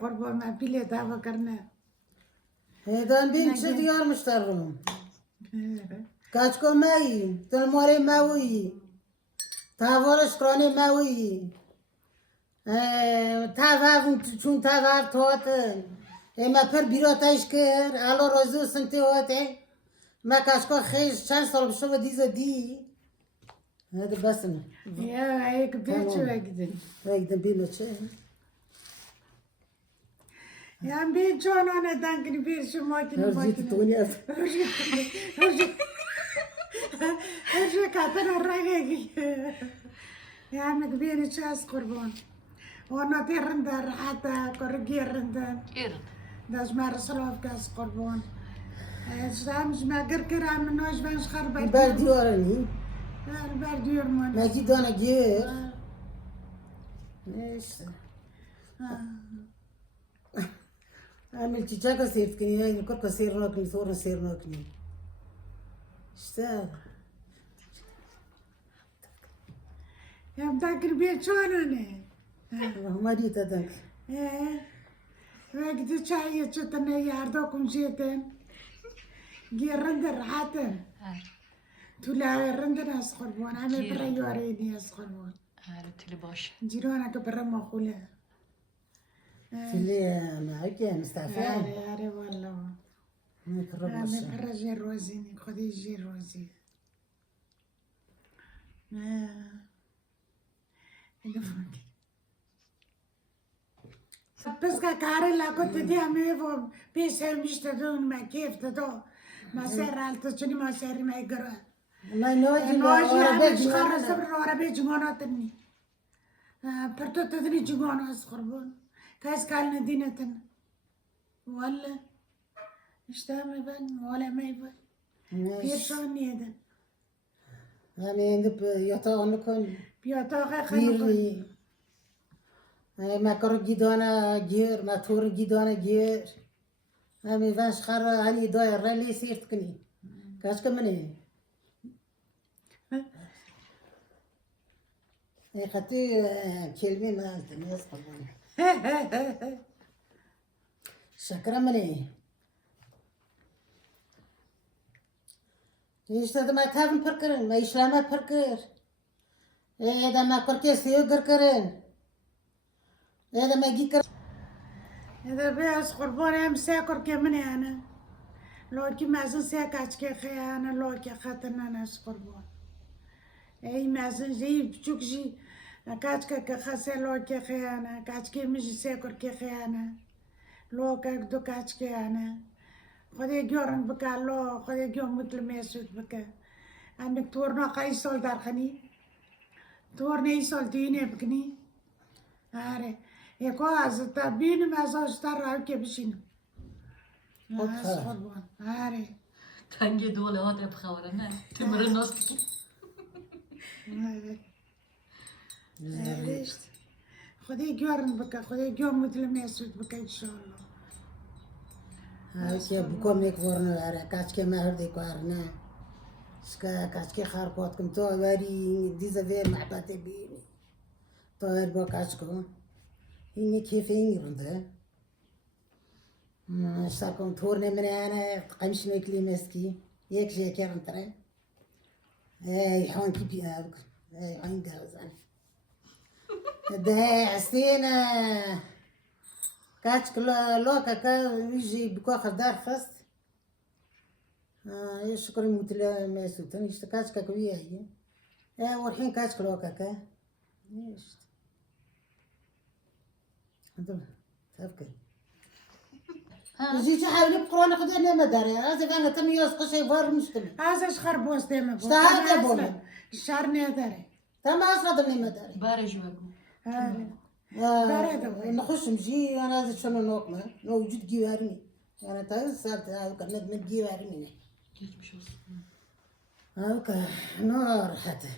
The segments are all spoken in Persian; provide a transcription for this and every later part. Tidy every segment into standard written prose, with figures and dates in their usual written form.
قربان من پیله دعوا کرنه هیدان بین چه دیارmış tarım. Kaç komayı, tılmare mavi, tavarış krane mavi. Tavavun çun tavar toatın. Ema per birataş kır, Allah razı olsun te oate. Ma kaçko xeş çan sal bişo dize di. Hadi basın. Ya ayık bir çöre gidin. Haydi bino çe. Ya bir çoğuna neden ki bir şu makine Hırcı tuni at. Her şey kadın oraya gidiyor. Yani bir çaz kurban. Ona derinde rahata korgirinde. إيرد Das maar srof gas kurban. Şams ma gırkıram noş ben şarbat. Ber diyorani. Ber diyor mu? Maki dona gir. Neyse. Amel çiçek asirtkini, yani korku sirnokni, sonra sirnokni. İşte. Ya takir bir çoğuna ne? Mari tadak. Ve gidi çay içitene yarda kumşiyeten. Girinde rahatın. Tulaverinde nas kurban. Ame bira yoreyni as kurban. هذا تلي باش Jirona ke bira makule. Tili معك مستعفى. Yare valla. نكرب Ame الشام. bira jirozini. Kodi jirozi. بس كاري لا كنت دي اميفو بيسر مش تدون ما كيف تدو ما سير على تشني ما سير ما يقرا ما نوجي نوجي ورا عم بيت شخر صبر ورا بيت جمانا تني برتو تدري جمانا اسخربون كاس كالنا دينتن ولا اشتام يبان ولا ما يبان بيرشون يدن يعني عندك يطاونكم بيوتوغا خلقون بيري. ما كرو جدانا جير ما تور جدانا جير. همي فاش خر علي داير رالي سيرتكني. كاش كمني. اي خطي كلمة ما قلت الناس طبعا. شكرا مني. İşte ma tavın perkırın, ma işlama perkır. Da ma korke siyo gırkırın. Da ma gikır. إذا بيس قربان هم ساكر كمني أنا لو كي مازن ساكاش كي خيانة لو كي خاتنا ناس قربان أي مازن جي بشوك جي كاش كي خاسي لو كي خيانة كاش كي مجي ساكر كي خيانة لو كاك دو كاش كي أنا خدي جورن بكا لو خدي جورن مثل ميسود بكا عندك تورنا قايسول دارخني تورنا يسول ديني بكني هاري يكو از تبين ما زوج ترى كبشين قربان هاري تنجي دولة هذا بخورنا تمر الناس تكي ليش خدي جورن بك خدي جورن مثل ما يسود بك ان شاء الله هاي بكم يكورنا على كاش كي ما هردي كورنا سكا كاش كي خارقوتكم تو واري ديزا فير معباتي بيني طاير بو كاشكو إني كيف ينرده اشتاكم تورنا من أنا قمش مكلي مسكي يك شيء كيرن ترى اي حون كيبي أبك اي حون دهوزان ده عسينا كاتش كلا لوكا كا يجي بكو خدار خست يشكر متلا مسوتن يشتكاش كاكوية هي والحين كاتش كلوكا كا يشت تفكر يجي تحاول بقرون خدنا مداري هذا كان تم يسقى شيء فار مشتمل هذا شخر بوس ديما بوس هذا بولا الشهر نادري تم أصلا من مداري بارج وقو هاري نخش نجي أنا هذا شنو نوقمة نوجد جوارني أنا تايل صارت هاو كنا بنجي جوارني ليش مش هاو نار حتى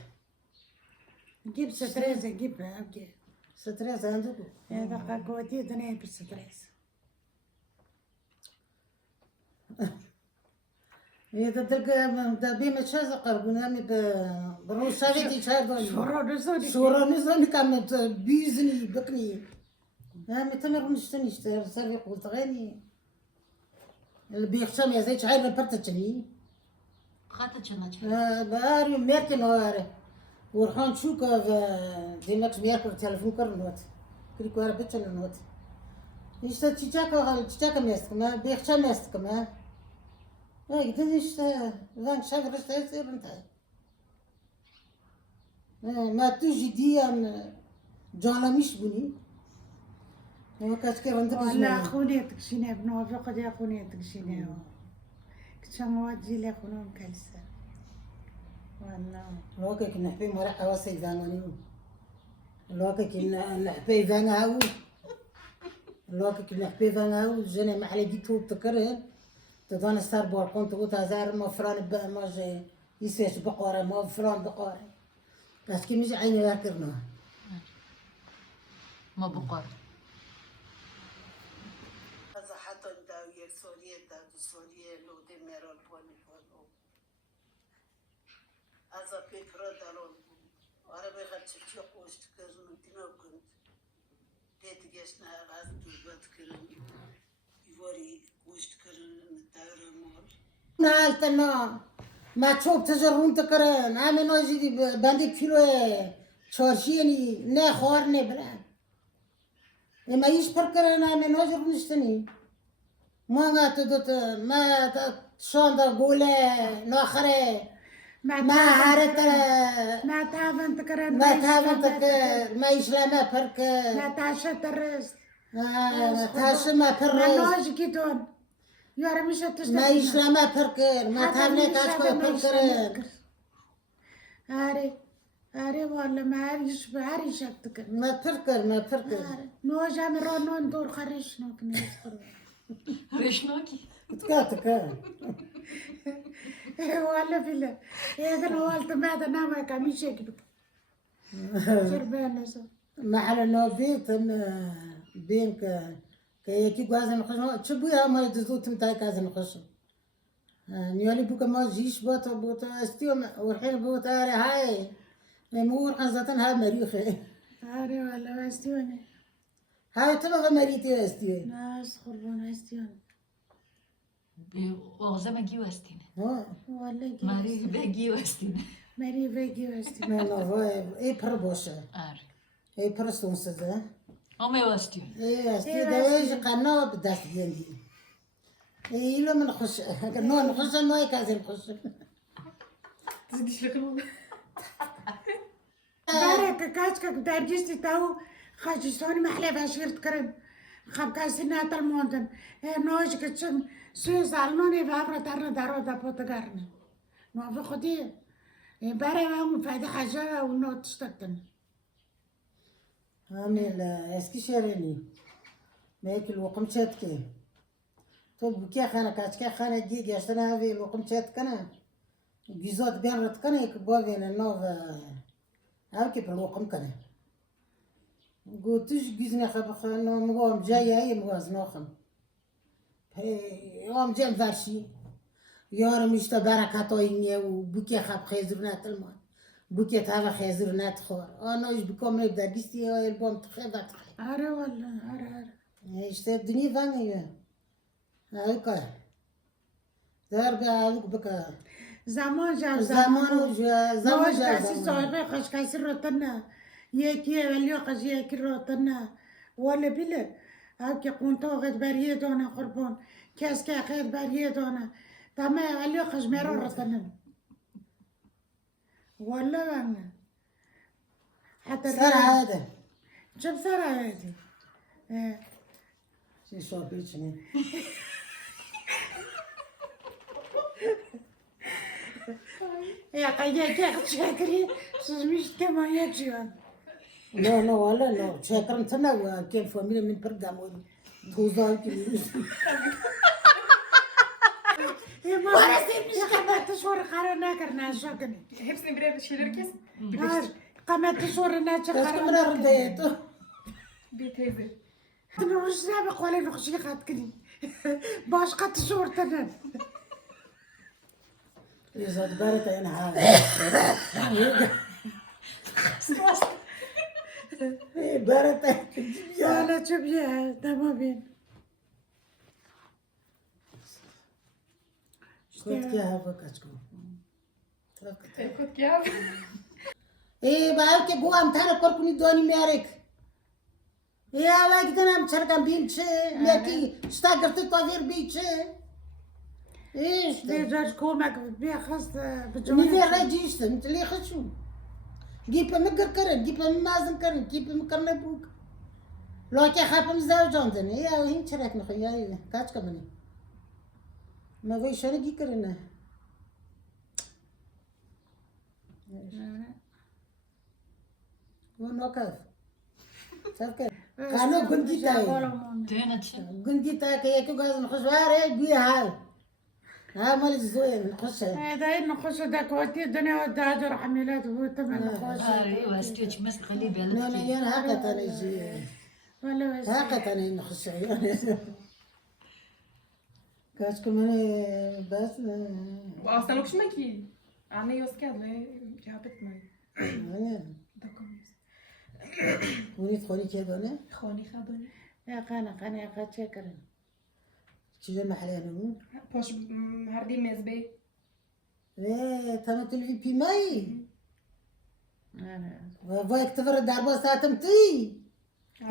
جيب ستريزة جيبها جيب ستريس عندكم هذا قاقوتي دنيا بالستريس إذا تلقى بيمة شازة قربنا مي بروسالي تيشاردوني شورو نزودي شورا نزوني كامت بيزني بكني متمر نشتني سرفي قلت غني اللي بيخشم يا زيت عيل برتشني خاطر شنو باري ميركن واره ورحان شوكا زي ماكس ميركن تلفون كرنوت كريكو اره بتشن نوت يشتا تشاكا ميست ما بيخشم ميست كما اي قديش فان شاف رشتا يصير انت ما تجي ديان جانا مش بني هو كاتكي رندك ولا خوني تكشيني بنو فقد يا خوني تكشيني كتشم واجي لي خونهم كالسا والله لوكا كنا حبي مرا حواسي فانانيو لوكا كنا نحبي فاناو لوكا كنا حبي فاناو جانا معلي جيتو تكرهن تدان ستار بورقون تقول هزار ما فران بقى ما جاي يسيش بقورة ما فران بقورة بس كي مش عيني ذاكرنا ما بقر هذا حتى داوية سوريا داو سوريا لو دي ميرال بوني بونو هذا بيبرا دالون عربي غير تشتي قوش تكرن دينا كنت ديت جسنا غاز دوبات كرن يوري قوش تكرن الدائرة مول نالتنا ما تشوف تجرون تكرن عامل نوجي بانديك فيلو شورشيني نه خور نه بران ما يشبر كرن عامل نوجر نشتني ما تدوت ما شاندا قولة ناخره ما هارت ما تافن تكرن ما تهاون تك ما يشلا ما فرك ما تعشى ترست تاش ما ما فرك نوج كيتون يا مش تشتغل ما يشلا ما فرك ما تهاوني تاش كو فرك هاري والله ما عاريش بعاري شكتك ما فركر ما فركر نوجا مرونو ندور خريش نوك نسخر ريشنوكي تكا والله بالله إذا والت بعد نام كميش يكبك شربان نسا ما على نوبيت بينك كي غازن نخش تشبوها ما يدزوت نتاع كازن نخش نيالي بوكا ما جيش بوتا استيوم والحين بوتا هاي مور قصدتن ها مريخه هاري والله واستيوني هاي تبغى مريتي استيوم ناس خربان واستيوني وغزة ما جيو استين والله ماري بيجيو استين ماري فيجي واستيوني ما نوفا اي بربوشة ار اي برستون سزا هم يوستين اي استي دواج قناة بداس ديالي اي لو ما نخش نو نخش نو كازي نخش تزكيش لك بارك كاسكا بدارجيستي تاو خاجستوني محلي باشيرت كرن خب كاسينا تالموندن نوش كتشم سويس علموني بابرا تارنا دارو دا بوتغارنا نو في خدي باري ما هم فايدة حاجة ونو تشتكتن عامل اسكي شيريني مايكل وقم شاتكي طب كي خانا كاتكي خانا جيج يشتنا هذه الوقم شاتكنا جيزوت بين رتكنا يكبوفين النوف هاكي بالوقم كنا قلتش جيزنا خبخ انه مقوم جاي هاي مغاز نوخم يوم جاي مفارشي يارم يشتا بركاتو ينيا وبوكي خب خيزرنات المان بوكي تابا خيزرنات خور انا ايش بكم نبدا جيستي هاي البوم تخيبات هاري والله هاري اشتا الدنيا فانيا هايكا دار هذوك بكا زمان جا زمان نوش جا كاسي صاحبي خش كاسي روتنا يكي وليو خش يكي روتنا ولا بلا هاكي قونتو غد بريه دونا قربون كاسكا غد بريه دونا تما وليو خش ميرو روتنا ولا وانا حتى صار هذا شوف صار هذه شو بيتشني يا قيا شاكري سميش كما يجيون لا ولا شاكر انتنا كيف فاميليا من برقامون توزان كيلوز وانا سيبنيش كما تشور خارنا كرنا شاكني Hepsini birer şeyler kes. كما تشور ناس بس كم خارنا رديته Bir teyze. نوش سابق ولا نخشي خاتكني باش قد تشور تنن إذا تبارك أنا هذا برات حالا چه بیه دما بین خود که هوا کچ کن Kod kjav. باید که گو هم تنه کار کنی دانی میارک وقتی هم چرکم بین چه میکی شتا گرفته تا ویر بی چه دیجاش کمک بیا خست نیوی رجیشت مثلی خشو گیپ مگر کرن گیپ مازن کرن گیپ مکرنه بوک لکه خپم زوجاندن این چرک نخوی کچ کنی ما وی شنه گی کرنه و نکاف سافک کانو گندی تای تهنا تشن گندی تای که یکی گاز نخوشواره بی حال ها مال زوين نخشه داير نخش داكوتي الدنيا وداجر حميلات وتم نخش آره واستی چی مست خلی لا بیالت لا کی يانا هاكا تاني جي ولا بس هاكا تاني نخش يعني كاش كمان بس Aslan okşuma ki. Anne yos geldi. Cevap etmeyi. وني تخوني كده نه Khani khadoni. يا قانا قد شكرا چیزا محلی نمون Poş her di mezbe. تمام تلفي بيماي أنا وای اكتفر دربا ساعتم تي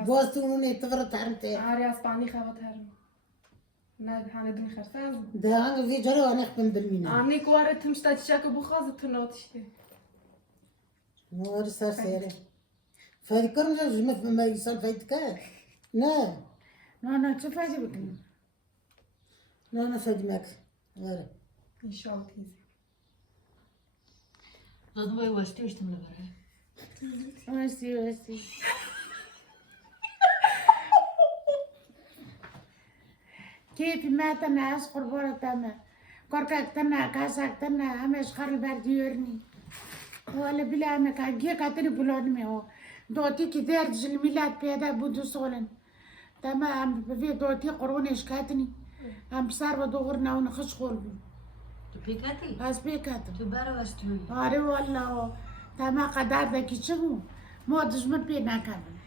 باز تو نوني اكتفر تعرمتي Ari aspani khavat her. Ne hani dün kharsaz. ده هنگ في جري وانا خبن بالمينا Anne kuare tımşta çiçek bu khazı tınot işte. نور صار سيري فذكرنا جمت بما يصل فايتك لا نو شوف عجبك لا انا فدمك غير İnşallah teyze. زاد ما واستی وشتم لبره وسي كيف ما تنا أسقر بورا تما كركك تنا كاسك تنا همش خرل برديورني ولا بلا أنا كاجي كاتني بلون ميو دوتي كثير جل ميلاد بيدا بودو صولن تما أم في دوتي قرونش كاتني أم صار ودورنا ونخش قلبي تو پیکاتی بس بيكاتم تو برا واستی ہوئی آره والله تما قدر دکی چمو ما دشمن پی نکنم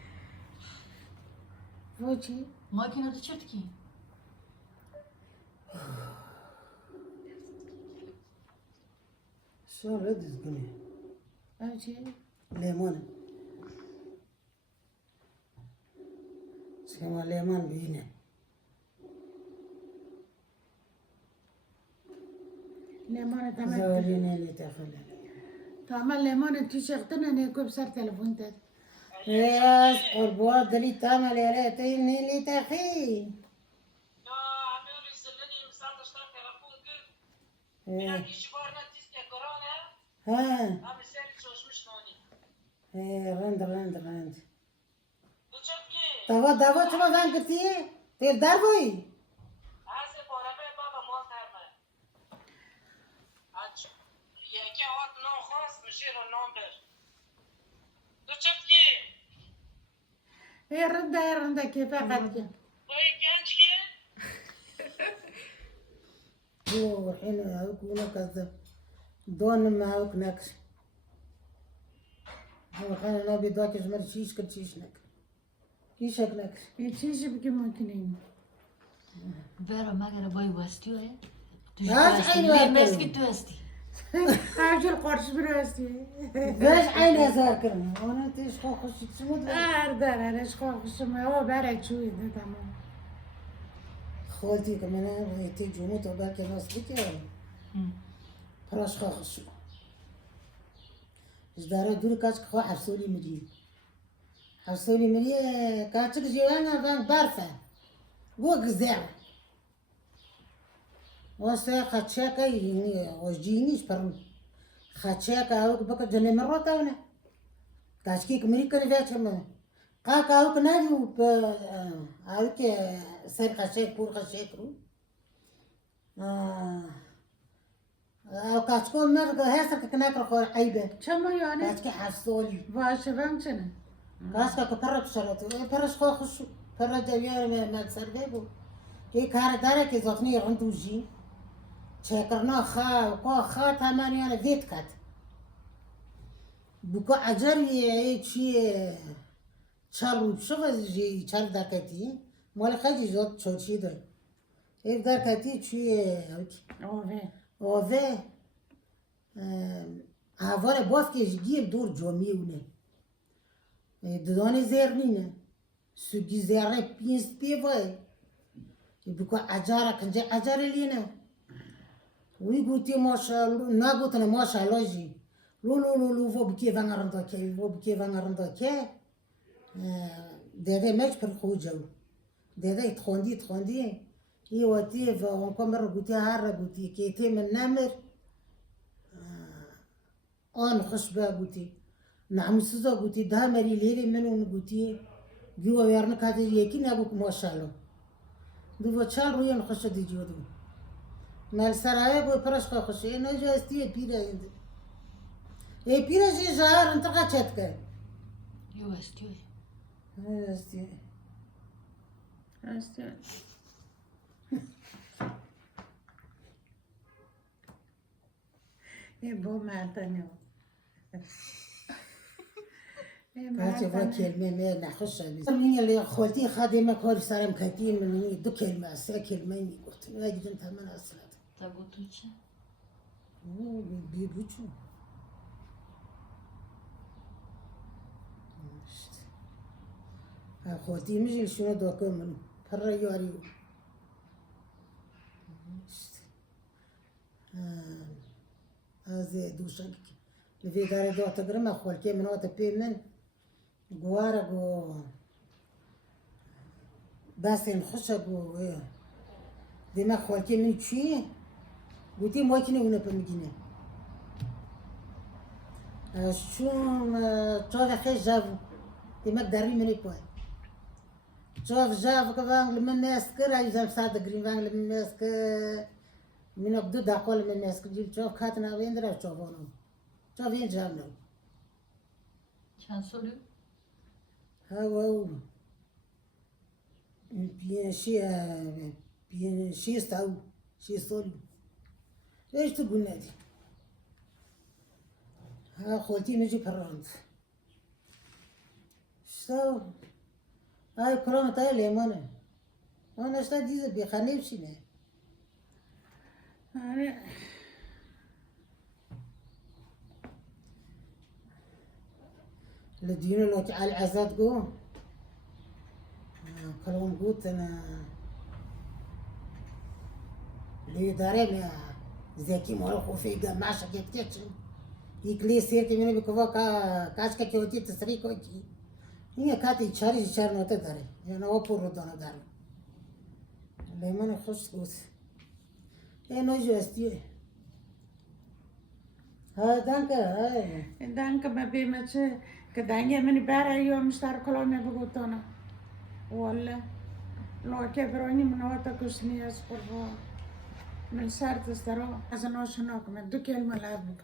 و چی؟ ماکینا تو چرت کی شو ردز قني و چی؟ ليمون سكما ليمون بينا لیمون تما زولينا اللي تاخذها تما لیمون تیشرتنا نیکو بسر تلفون تد ياس قربوات دلي تعمل يا ريتيني اللي تاخي ها رند دوا شما زن کرتی تیر در بایی هي رنده كيف قد كي هو حين هاوك ولا كذا دون ما هاوك نكش هو حين نبي داك جمر شيش كل شيش نك كيشك نكش يتشيش بكي ممكنين برا مگر بای واستی ہوئے تو باش عين واستی. بس کی تو واستی هاجي القرش براستي باش عين ذاكر وانا تيش خو خش تسمد اردر انا شخو خشم هو برد شوي ده تمام خالتي كمان تي جموت وبالك ناس بك فراش خو خش ازدارا دور كاش خو حسولي مري حسولي مري كاتك جوانا بان بارفه وق زع واسه خاتشاكا يعني وجينيش برم خاتشاكا هاوك بكا جنة مرة تاونا كاشكيك مريكا نفاتهم قاكا هاوك نادو ب هاوك سير خاتشاك بور خاتشاك رو او كاشكو مرق هاسك كناك رخور عيبة شما يعني كاشكي حسولي باشه بمشنه كاشكا كبرة بشرطو برش خو خشو برا جويار ما تسربيبو كي كار دارا كي زوفني عندو جي شكرنا خا وقا خا تماني أنا فيت كات بكو عجري شيء چالو شو جی چال درکتی مال خیلی زود چوچی دار ایف درکتی چیه اوه اوه هوار باف که گیر دور جامیونه ددانی زیر نینه سوگی زیره پینست پیوه بکو عجاره کنجه عجاره لینه وی گوتی ماشالله نگوتنه ماشالله جی لو و بکی ونگرنده که و بکی ونگرنده که دیده مچ پر خوجو دیده تخوندی ای واتی و آنکا مرا گوتی هر را گوتی که تی من نمر آن خوش با گوتی ناموسوزا گوتی ده مری لیری من اون گوتی گیو ویرن کاتی یکی نبود ماشالله دو و چال روی آن خوش دیجو دو مال سرایه با پرش خوشه اینا جو استی پیره ای پیره چه جار انتقا چت که یو استیوی استی هستی یه با مردنه بچه با کلمه نه نخوش شدید من اللي خالتي خادمه کار سرم کتی منی دو کلمه سه کلمه میگفت نگیدم تمام اصلا تا گوتو چه؟ بی بچو خالتي میشه شونو داکه منو پر یاریو از دوشک لذي داره داتا گرم خالتي منو تپی من گواره گو بس این خوشه گو دیمه خالتي من چیه گوتی ماکینه اونه پا میگینه شون چاو خیش جاو دیمه داری منی پای چاو جاو که وانگل من مسکر ایزم ساده گرین وانگل من مسکر من ابدو داخل من مسکر جیل چاو کاتنا ویندره چاوانم چاو این جاو نم چند سالی؟ هاو شی استاو شی سولو ايش تقول نادي ها خالتي نجي براند شو هاي كلام تاي ليمونه انا اشتا ديزه بيخاني بشينه لدينا لو تعال عزات جو كلام قلت انا لي داري زكي مالو خوفي جمع شكيت كيتشن يكلي سيرتي مني بكوا كاشكا كيوتي تسري كوتي هي كاتي تشاري تشار نوتا داري انا وبورو دونا داري لمن خوش قوس اي نو جوستي ها دانكا هاي دانك ما بيمتش كدانجي مني بارا يوم اشتار كلامي بقوتنا ولا لو كبروني من وقت كشني اسقربو من سارت استرو ازنو شنوك من دو كلمة لابك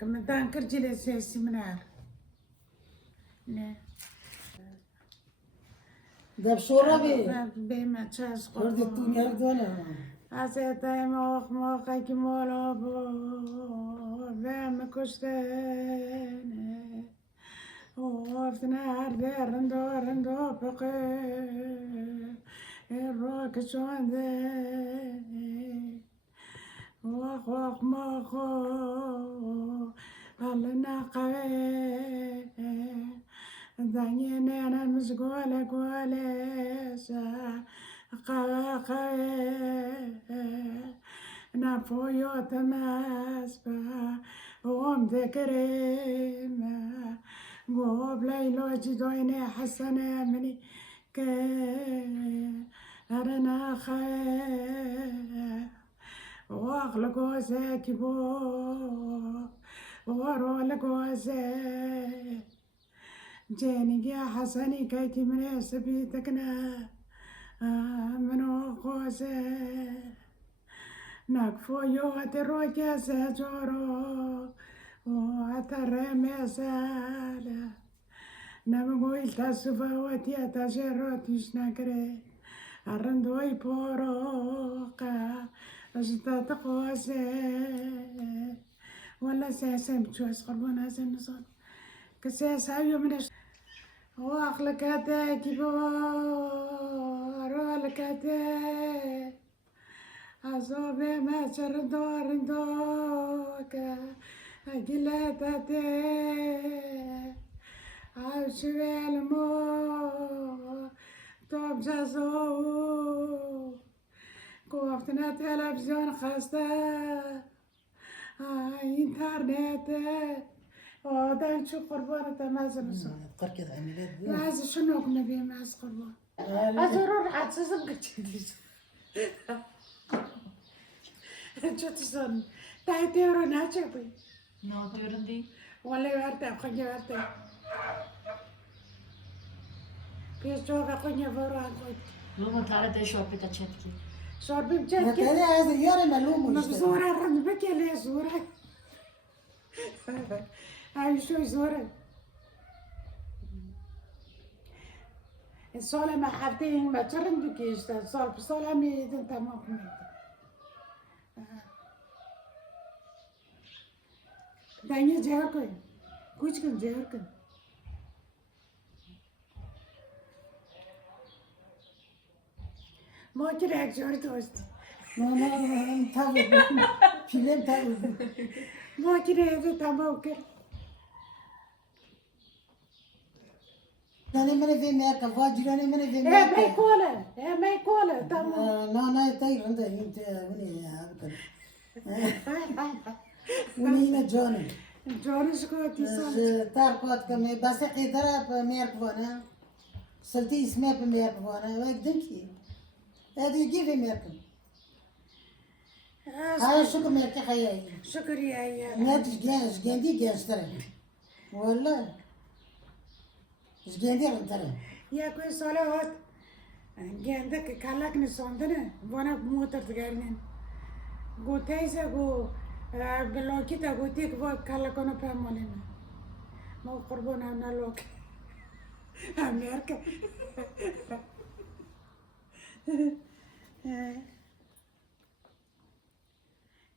كم دانك رجلي سيسي منار نه دب شورا بي بيمتش ورد اسقربو الدنيا دونا Azeta moch ki molo bo vem kustene oftna arde rando peke rock chonde och mocho alna qawe danye nana mzgole gole sa qawe نفويو تماسبا وم ذكريما قوب ليلو جدويني حسنا مني ك أرنا خير واخلقو ساكبو ورولقو ساك جاني يا حسني كيتي من سبيتكنا منو قوسه نكفو يو تروكي سجورو واترمي سالا نمغويل تاسوفا واتيا تاجرو تشنكري arrendoi poroqa أجداد قوسي ولا ساسم تشوس قربون هذا النظام كساس هايو من واخلكاتك بارولكاتك عصابي ما شردور دوك أجلاتك عوشي المو توب جازو كوفتنا تلفزيون خاصة انترنت ودان شو قربانة تمازن تذكر كذا عمليات لازم شنو كنا بيه ماس قربان أزرور حتسزم كتشديش شو تسون تايتي ورونا شوفي No, göründü. ولا يورتا خنجة يورتا بيشوفا خنجة فوران خد Lumu tare de şu apeta çetki. شربي ما بجد كان هذا يارا ملوم مبزورة رند بكي ليه زورة هاي شو زورة الصولة ما حفتين ما ترند بكيش الصول بصولة ميت انت ما قمت دانية جاكل كوش كن جاكل ما كده اكجور دوستي ما تابو فيلم تابو ما كده هذا تمام كده أنا من في ميركا فاجر أنا من في ايه ما ميركا يقوله ايه ما يقوله تمام لا طيب عنده أنت وني هابكر وني هنا جوني جونس كوتي صار تاركوت كم بس قدرة بميرك فانا سلتي اسمه بميرك فانا وقدم كي هذه يجي في ميرك هاي شو كميرك خيالي شكرا يا نادي جاندي جانس ترى والله جاندي رن ترى يا كوي صلوات عندك كلاك نسوندنا وانا موتر تقارنين قلت ايسا قو بلوكيتا قلتيك فوق كلاكونا بامولينا ما قربونا انا لوك امريكا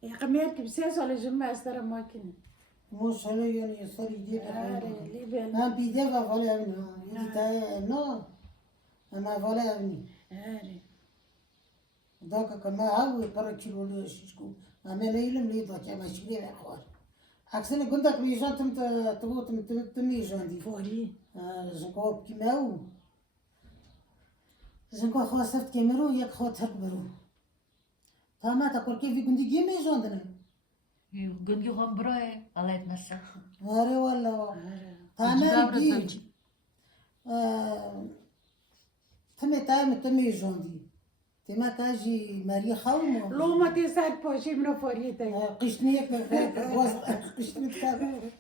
يا قميرك بسيس ولا جمع استرى ماكينة مش هلا يعني يصير يجيب ليبيا ما بيدي فلا ابني يجي نو أنا فلا ابني ذاك كما هاوي بركيلو ليشكو أنا ليلم لي ذاك ما شبيه أخوار عكسنا قلت لك ميجان تم تميجان دي فوري زنقوا بكيماو زنقوا خواصفت كاميرو ياك خوات هربرو تاما تقول كيف يقول دي ميجان دنا Gün yuhan buraya Allah etmezse. هاري ولا تاما Zabra يجي savcı. تمي تايم تمي جوندي تما كاجي ماري خاومو لو ما تسال بوشي منو فوريتك قشنيك قشنيك كاب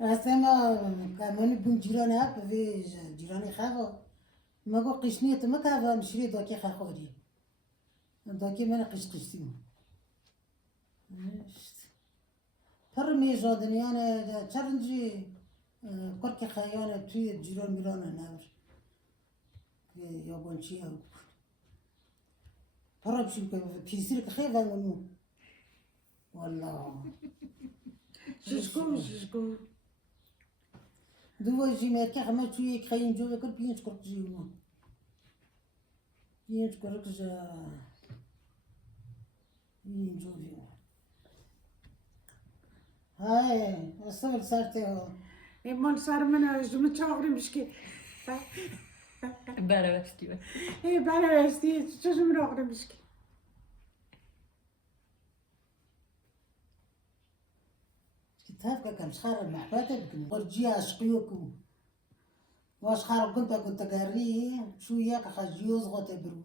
اسما كمان بون جيراني هاك في جيراني خاوو ما قو قشنيت ما كافا مشري دوكي خاخوري دوكي من قشتيمو فرمي جودني انا تشرنجي كركي خيانه توي جيران ميرانا ناور يابان شي هاو فرب شو بيصير خير منو والله ششكو دو جي ماركي خما توي خاين جو كل بينش كرك جيوما بينش كرك جا بين جو فيو هاي الصبر صارتي هو ايمان صار من جمت شاغري مشكي Beraber istiyor. ايه بلا بستي شو من اغري مشكي كتابك كم شخار محباتك برجي عشقيوكم واش خارب كنت قاري شو ياك خجيوز غوتي برو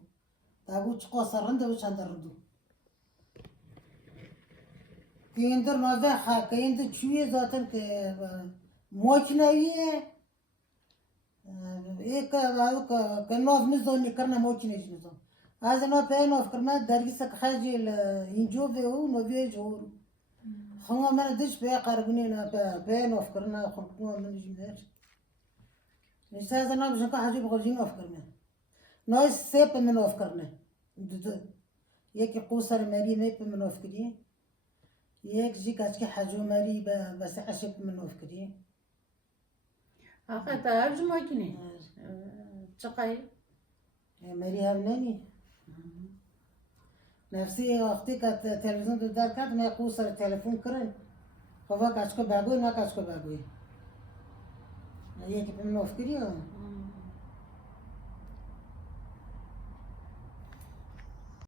تابوش قصر رنده وش هندردو كيندر نافخا كيندر شوية ذاتن ك موچناوية एक كنوف مزون كرنا موچنيش مزون هذا نو بينوف كرنا درجسك حاجة الانجوبي هو نوبيه جور خنا ما ندش بيا قربنينا بينوف كرنا خنا من جمير ليش هذا نو بجنك حاجة بغجين اوف كرنا نايس سيب من اوف كرنا يك قوسر ماري ميب من اوف كدي يك جي كاتك حاجة ماري بس عشب من اوف كدي آخه تا هفت ماکنی چقای مری هم نمی نفسی وقتی که تلویزیون دو در کرد من قو سر تلفن کرن خب کچکو بگوی نه کچکو بگوی یکی پیم نفکری ها